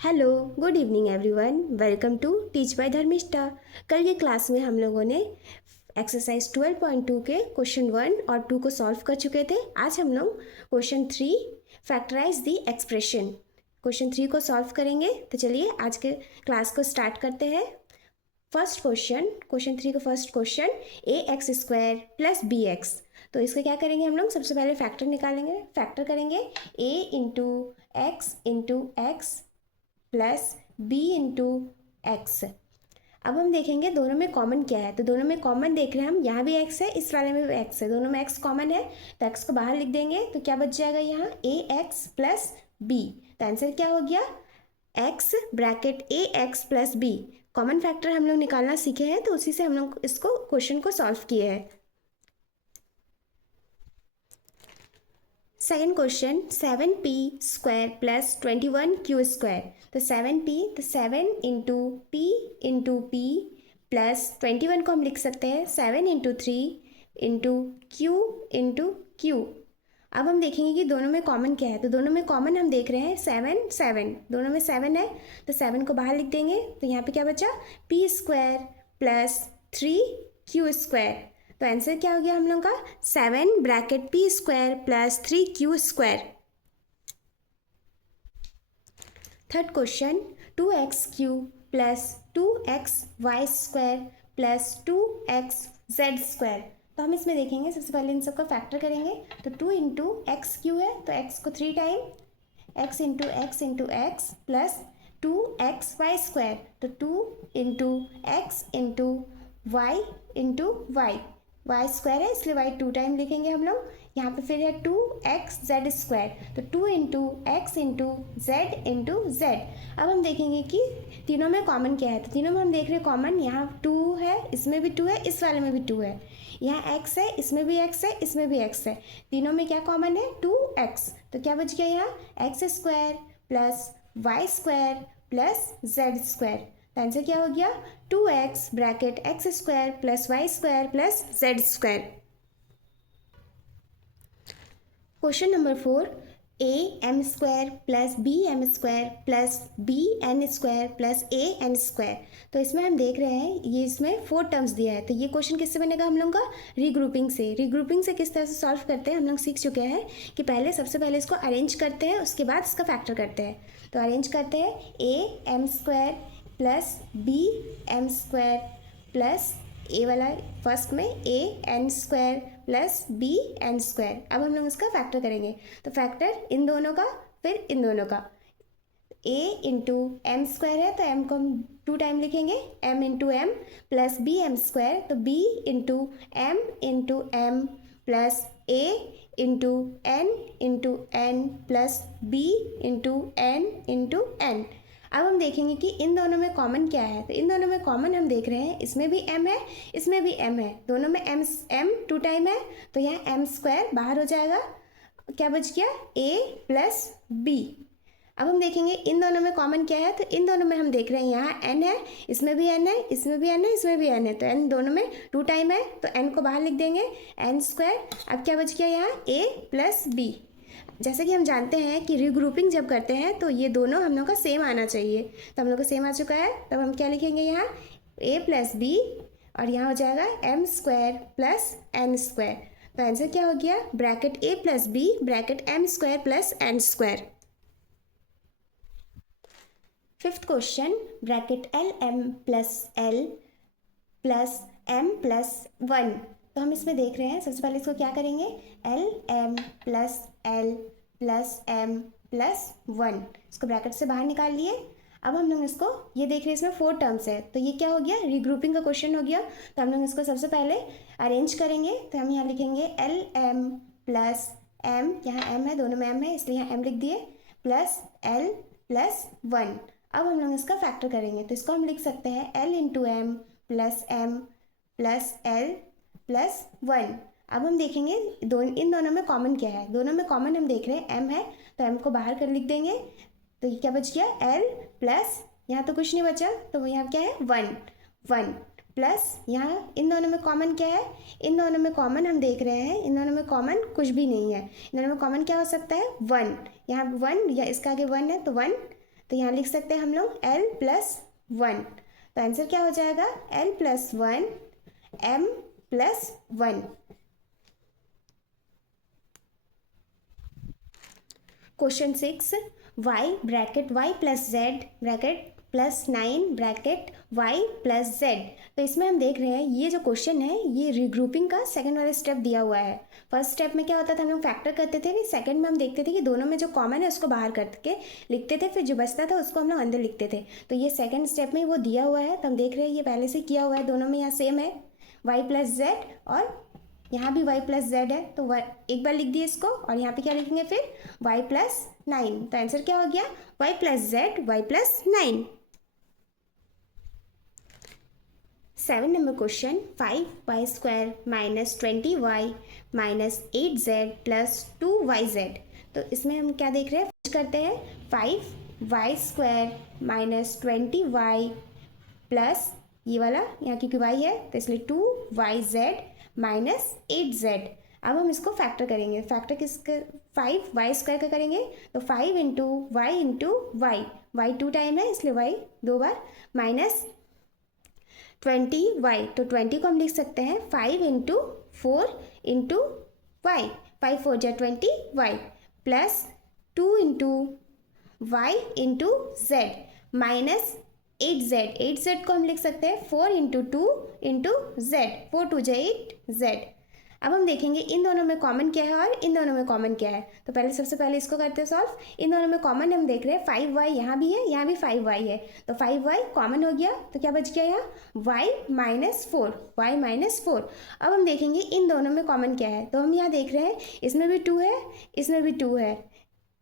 Hello, good evening everyone. Welcome to teach by Dharmishtha. कल के class में हम लोगों ने एक्सरसाइज 12.2 के क्वेश्चन 1 और 2 को सॉल्व कर चुके थे। आज हम लोग question 3 factorise the expression question 3 को सॉल्व करेंगे। तो चलिए आज के क्लास को स्टार्ट करते हैं। फर्स्ट क्वेश्चन 3 का first question ax² plus bx। तो इसका क्या करेंगे हम लोग? सबसे पहले फैक्टर करेंगे a into x plus b into x. अब हम देखेंगे दोनों में कॉमन क्या है। तो दोनों में कॉमन देख रहे हैं हम, यहाँ भी एक्स है, इस वाले में भी एक्स है, दोनों में एक्स कॉमन है। तो एक्स को बाहर लिख देंगे तो क्या बच जाएगा यहाँ ए एक्स प्लस बी। तो आंसर क्या हो गया? X bracket a x plus b. Common factor हम लोग निकालना सीखे हैं, तो उसी से हम लोग इसको क्वेश्चन को सॉल्व किए हैं। Second question 7p² plus 21q²। तो 7p तो 7 इंटू प्लस 21 को हम लिख सकते हैं 7 इंटू 3 इंटू क्यू। अब हम देखेंगे कि दोनों में कॉमन क्या है। तो दोनों में कॉमन हम देख रहे हैं 7 दोनों में 7 है, तो 7 को बाहर लिख देंगे। तो यहाँ पे क्या बचा? p² plus 3q²। तो आंसर क्या हो गया हम लोग का? 7 bracket p² plus 3q²। Third question 2x³ plus 2xy² plus 2xz²। तो हम इसमें देखेंगे, सबसे पहले इन सबका फैक्टर करेंगे। तो 2 इंटू x³ है, तो x को 3 time x into x plus 2xy²। तो 2 into x into y square है, इसलिए y 2 टाइम लिखेंगे हम लोग। यहाँ पे फिर है 2xz²। तो 2 इंटू एक्स इंटू z। अब हम देखेंगे कि तीनों में कॉमन क्या है। तो तीनों में हम देख रहे हैं कॉमन, यहाँ 2 है, इसमें भी 2 है, इस वाले में भी 2 है, यहाँ x है, इसमें भी x है, इसमें भी x है। तीनों में क्या कॉमन है? 2x। तो क्या बच गया यहाँ? x² plus y² plus z²। Answer क्या हो गया? 2x bracket x² plus y² plus z²। Question number 4 am² plus bm² plus bn² plus an²। तो इसमें हम देख रहे हैं, ये इसमें 4 टर्म्स दिया है। तो ये क्वेश्चन किससे बनेगा हम लोग का? रीग्रुपिंग से किस तरह से सॉल्व करते हैं हम लोग सीख चुके हैं कि सबसे पहले इसको अरेंज करते हैं, उसके बाद इसका फैक्टर करते हैं। तो अरेंज करते हैं am² प्लस bm² प्लस ए वाला फर्स्ट में an² प्लस bn²। अब हम लोग इसका फैक्टर करेंगे। तो फैक्टर इन दोनों का, फिर इन दोनों का। a इंटू m² है, तो m को हम 2 टाइम लिखेंगे, m into m plus bm²। तो b into m plus a into n plus b into n। अब हम देखेंगे कि इन दोनों में कॉमन क्या है। तो इन दोनों में कॉमन हम देख रहे हैं, इसमें भी m है, इसमें भी m है, दोनों में m 2 टाइम है, तो यहाँ m² बाहर हो जाएगा। क्या बच गया? a plus b। अब हम देखेंगे इन दोनों में कॉमन क्या है। तो इन दोनों में हम देख रहे हैं यहाँ n है, इसमें भी n है, इसमें भी n है, इसमें भी n है, तो n दोनों में 2 टाइम है, तो n को बाहर लिख देंगे n²। अब क्या बच गया यहाँ? a plus b। जैसे कि हम जानते हैं कि रीग्रुपिंग जब करते हैं तो ये दोनों हम लोग का सेम आना चाहिए। तो हम लोग का सेम आ चुका है, तब हम क्या लिखेंगे यहाँ? a प्लस b, और यहाँ हो जाएगा m² प्लस n²। तो आंसर क्या हो गया? Bracket a plus b bracket m² plus n²। Fifth question bracket lm plus l plus m plus 1। तो हम इसमें देख रहे हैं, सबसे पहले इसको क्या करेंगे? lm plus l plus m plus 1, इसको ब्रैकेट से बाहर निकाल लिए। अब हम लोग इसको, ये देख रहे हैं इसमें 4 टर्म्स है, तो ये क्या हो गया? रीग्रुपिंग का क्वेश्चन हो गया। तो हम लोग इसको सबसे पहले अरेंज करेंगे। तो हम यहाँ लिखेंगे lm प्लस m, यहाँ m है, दोनों में m है, इसलिए यहाँ m लिख दिए, प्लस l प्लस 1। अब हम लोग इसका फैक्टर करेंगे। तो इसको हम लिख सकते हैं l into m plus m plus l plus 1। अब हम देखेंगे इन दोनों में कॉमन क्या है। दोनों में कॉमन हम देख रहे हैं m है, तो m को बाहर कर लिख देंगे। तो ये क्या बच गया? l प्लस, यहाँ तो कुछ नहीं बचा, तो यहाँ क्या है? 1 प्लस यहाँ इन दोनों में कॉमन क्या है? इन दोनों में कॉमन हम देख रहे हैं, इन दोनों में कॉमन कुछ भी नहीं है। इन दोनों में कॉमन क्या हो सकता है? 1। यहाँ 1 या इसका आगे 1 है, तो 1 तो यहाँ लिख सकते हैं हम लोग l प्लस 1। तो आंसर क्या हो जाएगा l plus 1 m plus 1। Question 6, y bracket y plus z bracket plus 9 bracket y plus z। तो इसमें हम देख रहे हैं ये जो क्वेश्चन है ये रीग्रुपिंग का सेकंड वाला स्टेप दिया हुआ है। फर्स्ट स्टेप में क्या होता था, हम लोग फैक्टर करते थे, फिर सेकंड में हम देखते थे कि दोनों में जो कॉमन है उसको बाहर करके लिखते थे, फिर जो बचता था उसको हम लोग अंदर लिखते थे। तो ये सेकंड स्टेप में वो दिया हुआ है, तो हम देख रहे हैं ये पहले से किया हुआ है, दोनों में यहाँ सेम है y प्लस z और यहाँ भी y प्लस जेड है। तो एक बार लिख दिए इसको और यहाँ पे क्या लिखेंगे फिर y प्लस 9। तो आंसर क्या हो गया y plus Z y plus 9। 7 number question, 5y square minus 20y minus 8z plus 2yz। तो इसमें हम क्या देख रहे हैं, करते हैं 5y square minus 20y plus ये वाला यहाँ क्योंकि y है तो इसलिए 2yz माइनस 8z। अब हम इसको फैक्टर करेंगे, फैक्टर किसका 5y स्क्वायर का करेंगे तो 5 into y into y, y 2 time है इसलिए y 2 बार, माइनस 20y। तो 20 को हम लिख सकते हैं 5 इंटू 4 इंटू वाई, 5 4 जा 20y plus 2 into y into z minus 8z। 8z को हम लिख सकते हैं 4 इंटू 2 इंटू जेड, 4 2 जा 8z। अब हम देखेंगे इन दोनों में कॉमन क्या है और इन दोनों में कॉमन क्या है। तो पहले सबसे पहले इसको करते हैं सॉल्व। इन दोनों में कॉमन हम देख रहे हैं 5y यहाँ भी है, यहाँ भी 5y है, तो 5y कॉमन हो गया तो क्या बच गया यहाँ y माइनस 4, y माइनस 4। अब हम देखेंगे इन दोनों में कॉमन क्या है। तो हम यहाँ देख रहे हैं इसमें भी 2 है, इसमें भी 2 है,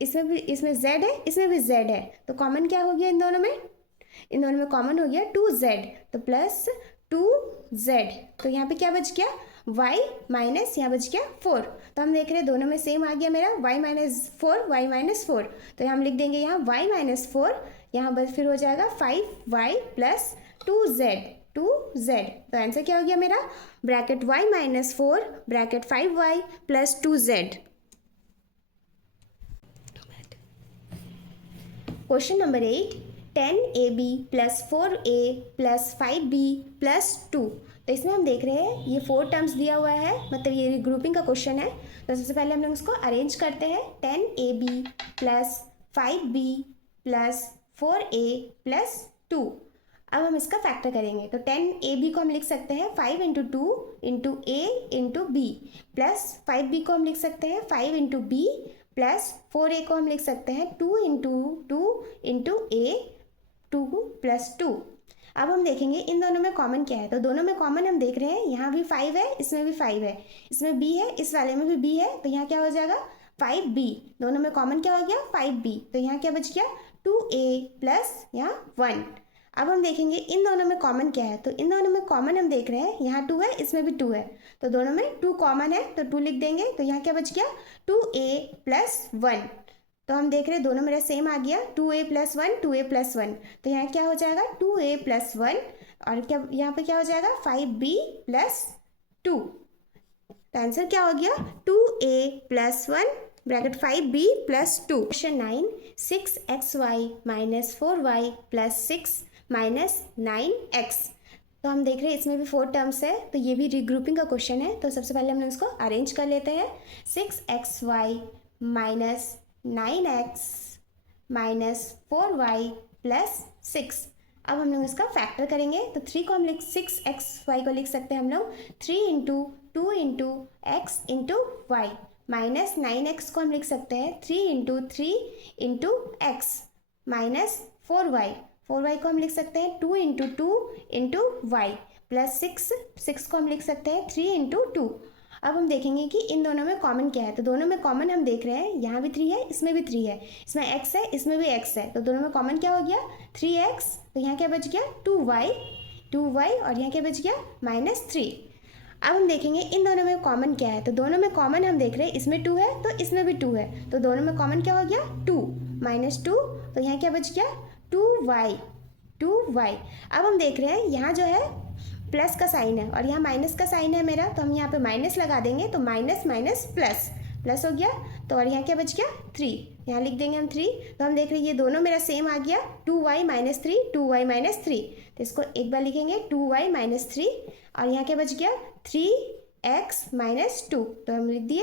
इसमें z है, इसमें भी z है, तो कॉमन क्या हो गया इन दोनों में, इन दोनों में कॉमन हो गया 2z, तो प्लस 2z। तो यहाँ पे क्या बच गया y माइनस यहाँ बच गया 4। तो हम देख रहे हैं दोनों में सेम आ गया मेरा y माइनस 4 y माइनस 4। तो हम लिख देंगे यहाँ y माइनस 4, यहाँ बस फिर हो जाएगा 5y प्लस 2z। तो आंसर क्या हो गया मेरा bracket y minus 4 bracket 5y plus 2z। Question number 8, 10ab plus 4a plus 5b plus 2। तो इसमें हम देख रहे हैं ये 4 टर्म्स दिया हुआ है, मतलब ये ग्रुपिंग का क्वेश्चन है। तो सबसे पहले हम लोग इसको अरेंज करते हैं, 10ab plus 5b plus 4a plus 2। अब हम इसका फैक्टर करेंगे तो 10ab को हम लिख सकते हैं 5 into 2 into a into b plus 5b को हम लिख सकते हैं 5 इंटू b प्लस 4a को हम लिख सकते हैं 2 इंटू a 2 प्लस 2। अब हम देखेंगे इन दोनों में कॉमन क्या है। तो दोनों में कॉमन हम देख रहे हैं यहाँ भी 5 है, इसमें भी 5 है, इसमें b है, इस वाले में भी b है, तो यहाँ क्या हो जाएगा 5b। दोनों में कॉमन क्या हो गया 5b, तो यहाँ क्या बच गया 2a प्लस यहाँ 1। अब हम देखेंगे इन दोनों में कॉमन क्या है। तो इन दोनों में कॉमन हम देख रहे हैं यहाँ 2 है, इसमें भी 2 है, तो दोनों में 2 कॉमन है तो 2 लिख देंगे। तो यहाँ क्या बच गया 2a प्लस 1। तो हम देख रहे हैं दोनों मेरा सेम आ गया 2a प्लस 1 2a प्लस 1। तो यहाँ क्या हो जाएगा 2a प्लस 1 और क्या यहाँ पे क्या हो जाएगा 5b प्लस 2। तो आंसर क्या हो गया 2a plus 1 bracket 5b plus 2। Question 9, 6xy minus 4y plus 6 minus 9x। तो हम देख रहे हैं इसमें भी 4 टर्म्स है, तो ये भी रीग्रुपिंग का क्वेश्चन है। तो सबसे पहले हम लोग इसको अरेंज कर लेते हैं, 6xy minus 9x minus 4y plus 6। अब हम लोग इसका फैक्टर करेंगे तो 3 को हम 6xy को लिख सकते हैं हम लोग 3 into 2 into x into y, minus 9x को हम लिख सकते हैं 3 into 3 into x minus 4y, 4y को हम लिख सकते हैं 2 इंटू 2 इंटू वाई प्लस 6 को हम लिख सकते हैं 3 इंटू 2। अब हम देखेंगे कि इन दोनों में कॉमन क्या है। तो दोनों में कॉमन हम देख रहे हैं यहाँ भी 3 है, इसमें भी 3 है, इसमें x है, इसमें भी x है, तो दोनों में कॉमन क्या हो गया 3x। तो यहाँ क्या बच गया 2y और यहाँ क्या बच गया माइनस 3। अब हम देखेंगे इन दोनों में कॉमन क्या है। तो दोनों में कॉमन हम देख रहे हैं इसमें 2 है तो इसमें भी 2 है, तो दोनों में कॉमन क्या हो गया 2 माइनस 2। तो यहाँ क्या बच गया 2y। अब हम देख रहे हैं यहाँ जो है प्लस का साइन है और यहाँ माइनस का साइन है मेरा, तो हम यहाँ पे माइनस लगा देंगे तो माइनस माइनस प्लस हो गया। तो और यहाँ क्या बच गया 3, यहाँ लिख देंगे हम 3। तो हम देख रहे हैं ये दोनों मेरा सेम आ गया, 2y माइनस 3, 2y माइनस 3। तो इसको एक बार लिखेंगे 2y माइनस 3, और यहाँ क्या बच गया 3x माइनस 2। तो हम लिख दिए।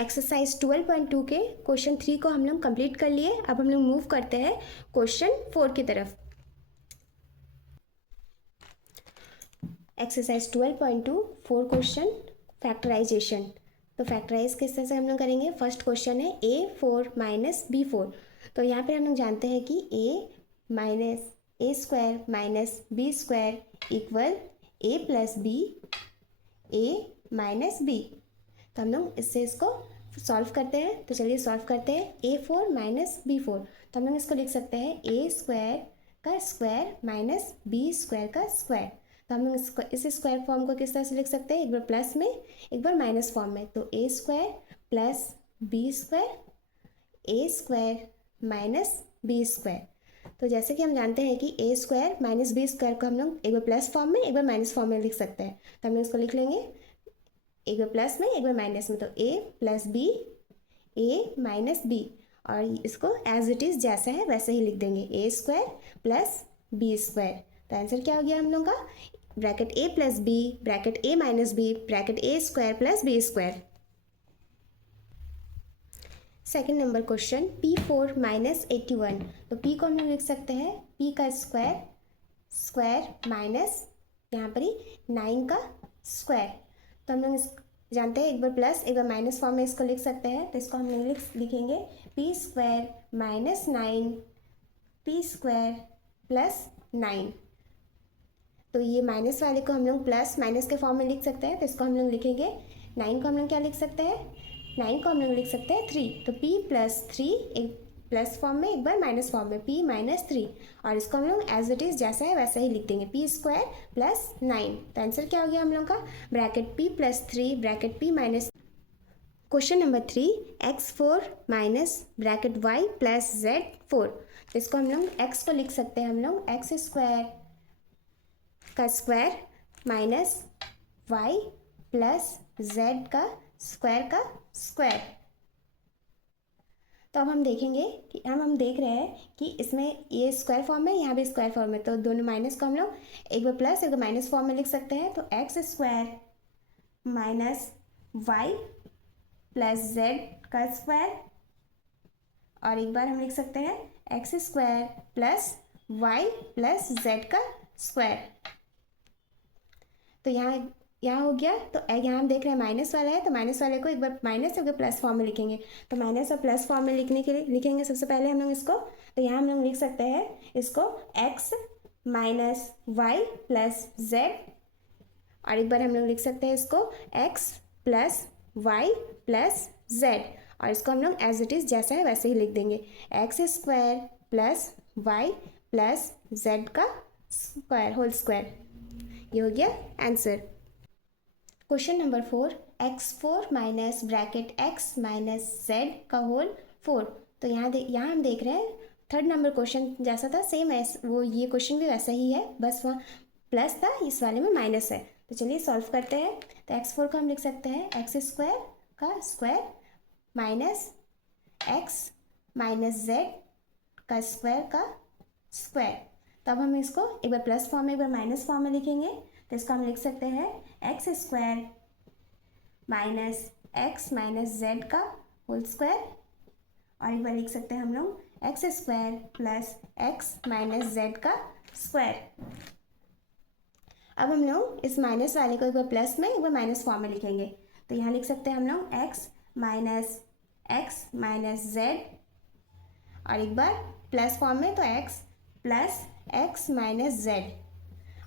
एक्सरसाइज 12.2 के क्वेश्चन 3 को हम लोग कंप्लीट कर लिए। अब हम लोग मूव करते हैं क्वेश्चन 4 की तरफ। Exercise 12.2 4 question factorisation. तो फैक्टराइज किस तरह से हम लोग करेंगे। फर्स्ट क्वेश्चन है a4 माइनस b4। तो यहाँ पे हम लोग जानते हैं कि a minus a square minus b square equal a plus b, a minus b. तो हम लोग इससे इसको सॉल्व करते हैं। तो चलिए सॉल्व करते हैं। a4 माइनस b4, तो हम लोग इसको लिख सकते हैं a स्क्वायर का स्क्वायर माइनस बी स्क्वायर का स्क्वायर। तो हम लोग इसको इस स्क्वायर फॉर्म को किस तरह से लिख सकते हैं, एक बार प्लस में एक बार माइनस फॉर्म में। तो a square plus b square, a square minus b square. तो जैसे कि हम जानते हैं कि a square minus b square को हम लोग एक बार प्लस फॉर्म में एक बार माइनस फॉर्म में लिख सकते हैं। तो हम लोग इसको लिख लेंगे एक बार प्लस में एक बार माइनस में। तो a plus b, a minus b, और इसको एज इट इज़ जैसा है वैसे ही लिख देंगे, a square plus b square. तो आंसर क्या हो गया हम लोग का, bracket a plus b, bracket a minus b, bracket a square plus b square. Second number question p4 minus 81। तो p को हम लोग लिख सकते हैं p का स्क्वायर, स्क्वायर माइनस यहाँ पर ही 9 का स्क्वायर। तो हम लोग जानते हैं एक बार प्लस एक बार माइनस फॉर्म में इसको लिख सकते हैं। तो इसको हम लोग लिखेंगे p square minus 9 p square plus 9। तो ये माइनस वाले को हम लोग प्लस माइनस के फॉर्म में लिख सकते हैं। तो इसको हम लोग लिखेंगे 9 को हम लोग क्या लिख सकते हैं, 9 को हम लोग लिख सकते हैं 3। तो p प्लस 3 एक प्लस फॉर्म में एक बार माइनस फॉर्म में p माइनस 3, और इसको हम लोग एज इट इज़ जैसा है वैसा ही लिख देंगे p स्क्वायर प्लस 9। तो आंसर क्या हो गया हम लोग का, bracket p plus 3 bracket p minus. Question number 3 x4 minus bracket y plus z4। तो इसको हम लोग x को लिख सकते हैं हम लोग एक्स स्क्वायर का square minus y plus z का स्क्वायर। तो अब हम देखेंगे कि हम देख रहे हैं कि इसमें ये स्क्वायर फॉर्म है, यहाँ भी स्क्वायर फॉर्म है। तो दोनों माइनस को हम लोग एक बार प्लस एक बार माइनस फॉर्म में लिख सकते हैं। तो x square minus y plus z का स्क्वायर, और एक बार हम लिख सकते हैं x square plus y plus z का स्क्वायर। तो यहाँ हो गया। तो यहाँ हम देख रहे हैं माइनस वाला है, तो माइनस वाले को एक बार माइनस एक बार प्लस फॉर्म में लिखेंगे। तो माइनस और प्लस फॉर्म में लिखने के लिए लिखेंगे सबसे पहले हम लोग इसको। तो यहाँ हम लोग लिख सकते हैं इसको x minus y plus z, और एक बार हम लोग लिख सकते हैं इसको x plus y plus z, और इसको हम लोग एज इट इज़ जैसा है वैसे ही लिख देंगे, x square plus y plus z का स्क्वायर होल स्क्वायर। ये हो गया answer. Question number 4 x4 minus bracket x minus z का होल 4। तो यहाँ हम देख रहे हैं थर्ड नंबर क्वेश्चन जैसा था सेम है, वो ये क्वेश्चन भी वैसा ही है, बस वहाँ प्लस था, इस वाले में माइनस है। तो चलिए सॉल्व करते हैं। तो x4 को हम लिख सकते हैं एक्स स्क्वायर का square minus x minus z का स्क्वायर। तब हम इसको एक बार प्लस फॉर्म में एक बार माइनस फॉर्म में लिखेंगे। तो इसको हम लिख सकते हैं x square minus x minus z का होल स्क्वायर, और एक बार लिख सकते हैं हम लोग x square plus x minus z का स्क्वायर। अब हम लोग इस माइनस वाले को एक बार प्लस में एक बार माइनस फॉर्म में लिखेंगे। तो यहाँ लिख सकते हैं हम लोग एक्स माइनस जेड, और एक बार प्लस फॉर्म में तो x plus x minus Z,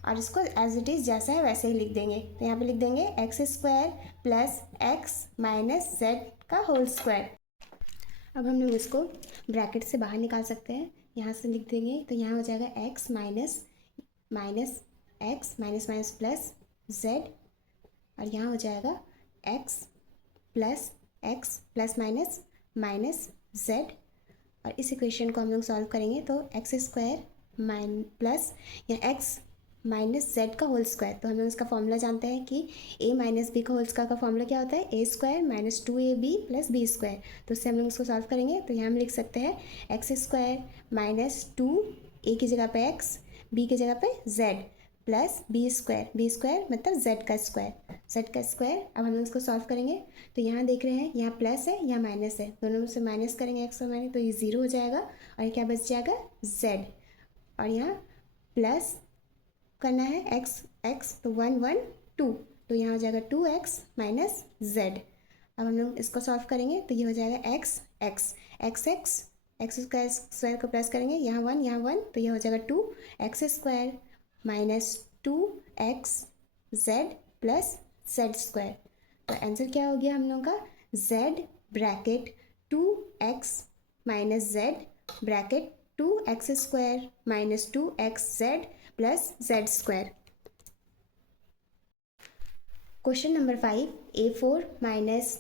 और इसको एज इट इज़ जैसा है वैसे ही लिख देंगे। तो यहाँ पे लिख देंगे x square plus x minus z का होल स्क्वायर। अब हम लोग इसको ब्रैकेट से बाहर निकाल सकते हैं, यहाँ से लिख देंगे। तो यहाँ हो जाएगा x minus x minus plus z, और यहाँ हो जाएगा एक्स प्लस माइनस जेड। और इस इक्वेशन को हम लोग सॉल्व करेंगे। तो एक्स स्क्वायर प्लस या एक्स माइनस जेड का होल स्क्वायर। तो हम लोग इसका फॉर्मूला जानते हैं कि ए माइनस बी का होल स्क्वायर का फॉर्मूला क्या होता है, a square minus 2ab plus b square. तो उससे हम लोग इसको सॉल्व करेंगे तो यहाँ हम लिख सकते हैं एक्स स्क्वायर माइनस 2 ए की जगह पे एक्स, बी की जगह पे जेड प्लस बी स्क्वायर मतलब जेड का स्क्वायर। अब हम लोग इसको सॉल्व करेंगे तो यहाँ देख रहे हैं यहाँ प्लस है यहाँ माइनस है, दोनों में से माइनस करेंगे एक्स और माइनस तो ये 0 हो जाएगा और ये क्या बच जाएगा जेड, और यहाँ प्लस करना है एक्स तो 1 1 2, तो यहाँ हो जाएगा 2x माइनस जेड। अब हम लोग इसको सॉल्व करेंगे तो ये हो जाएगा एक्स स्क्वायर को प्लस करेंगे यहाँ 1 तो ये हो जाएगा 2x square minus 2x Z plus Z square. तो आंसर क्या हो गया हम लोग का, z bracket 2x minus Z bracket 2x square minus 2x Z plus Z square. Question number 5, a4 minus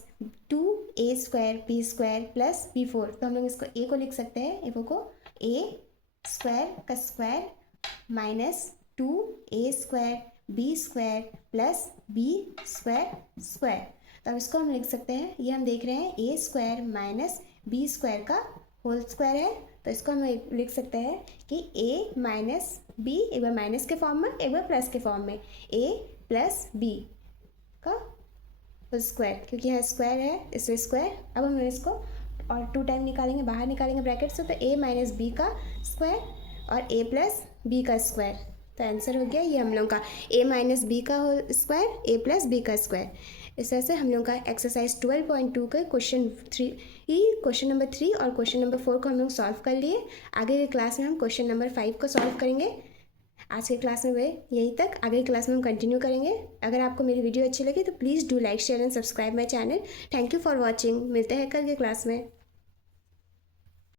2a square b square plus b4। तो हम लोग इसको a को लिख सकते हैं, a को a स्क्वायर का square minus 2a square b square plus b square. तो अब इसको हम लिख सकते हैं, ये हम देख रहे हैं a square minus b square का होल स्क्वायर है। तो इसको हम लिख सकते हैं कि a माइनस b, एक बार माइनस के फॉर्म में एक बार प्लस के फॉर्म में, a प्लस b का स्क्वायर, क्योंकि यहाँ स्क्वायर है इसलिए स्क्वायर। अब हम इसको और 2 टाइम निकालेंगे, बाहर निकालेंगे ब्रैकेट से, तो a माइनस बी का स्क्वायर और a प्लस बी का स्क्वायर। तो आंसर हो गया ये हम लोग का a माइनस बी का whole square a plus b का स्क्वायर। इस तरह से हम लोग का एक्सरसाइज 12.2 का क्वेश्चन नंबर 3 और क्वेश्चन नंबर 4 को हम लोग सॉल्व कर लिए। आगे के क्लास में हम क्वेश्चन नंबर 5 को सॉल्व करेंगे। आज के क्लास में यहीं तक, आगे की क्लास में हम कंटिन्यू करेंगे। अगर आपको मेरी वीडियो अच्छी लगी तो please do like share and subscribe my channel. Thank you for watching. मिलते हैं कल के क्लास में।